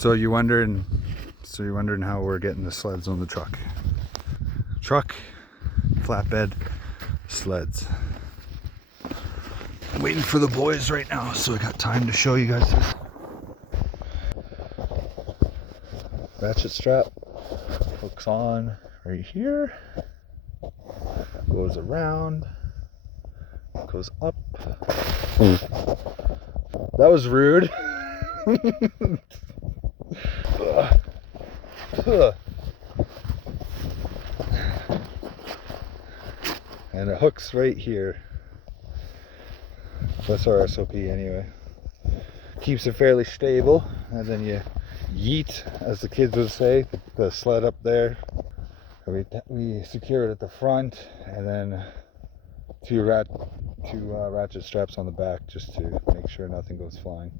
So you're wondering how we're getting the sleds on the truck. Truck, flatbed, sleds. I'm waiting for the boys right now, so I got time to show you guys this. Ratchet strap hooks on right here, goes around, goes up. That was rude. And it hooks right here. That's our SOP anyway. Keeps it fairly stable, and then you yeet, as the kids would say, the sled up there. We secure it at the front, and then two ratchet straps on the back just to make sure nothing goes flying.